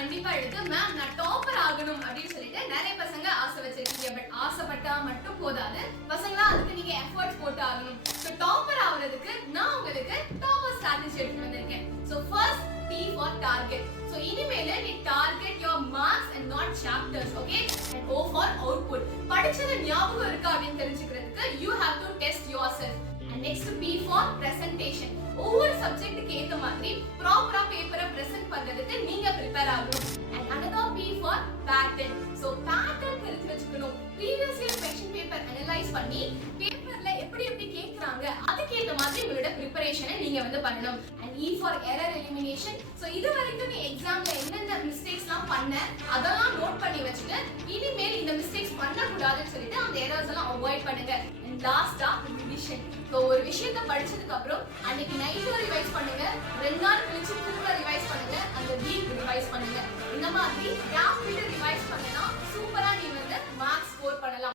கண்டிப்பா எடுத்து மேம் நான் டாப்பர் ஆகணும் அப்படின்னு சொல்லிட்டு நிறைய பசங்க ஆசை வச்சிருக்கீங்க. பட் ஆசைப்பட்டா மட்டும் போதாது, பசங்களா அதுக்கு நீங்க எஃபர்ட்ஸ் போட்டு ஆகணும். ஸோ டாப்பர் ஆகுறதுக்கு நான் உங்களுக்கு டாப்பர் ஸ்ட்ராட்டஜி எடுத்து வந்திருக்கேன். So first T for target. So இனிமேல நீ target your marks and not chapters, okay? And O for output. படிச்சது ஞாபகம் இருக்கா அப்படின்னு தெரிஞ்சுக்கிறதுக்கு you have to test yourself. And next P for presentation. ஒவ்வொரு சப்ஜெக்ட்டுக்கு ஏத்த மாதிரி ப்ராப்பரா பேப்பரை பிரசன்ட் பண்றதுக்கு நீங்க ப்ரிப்பேர் ஆகணும். And another P for pattern. So pattern தெரிஞ்சு வச்சுக்கணும். previous year question paper analyze பண்ணி பேப்பர்ல எப்படி எப்படி கேக்குறாங்க அதுக்கு ஏத்த மாதிரி உங்களோட ப்ரிப்பரேஷனை நீங்க வந்து பண்ணணும். And E for error elimination. So இது வரைக்கும் நீ எக்ஸாம்ல என்னென்ன மிஸ்டேக்ஸ்லாம் பண்ண அதெல்லாம் நோட் பண்ணி வச்சுட்டு இனிமேல் இந்த மிஸ்டேக்ஸ் பண்ணக்கூடாதுன்னு சொல்லிட்டு அந்த எரர்ஸ் எல்லாம் அவாய்ட் பண்ணுங்க. And லாஸ்டா ரிவிஷன். ஸோ ஒரு விஷயத்தை படிச்சதுக்கு அப்புறம் அன்னைக்கு நைட்டும் ரிவைஸ் பண்ணுங்க, 2 நாள் கழிச்சு திரும்ப ரிவைஸ் பண்ணுங்க, அந்த வீக் ரிவைஸ் பண்ணுங்க. இந்த மாதிரி கேப் விட்டு ரிவைஸ் பண்ணனா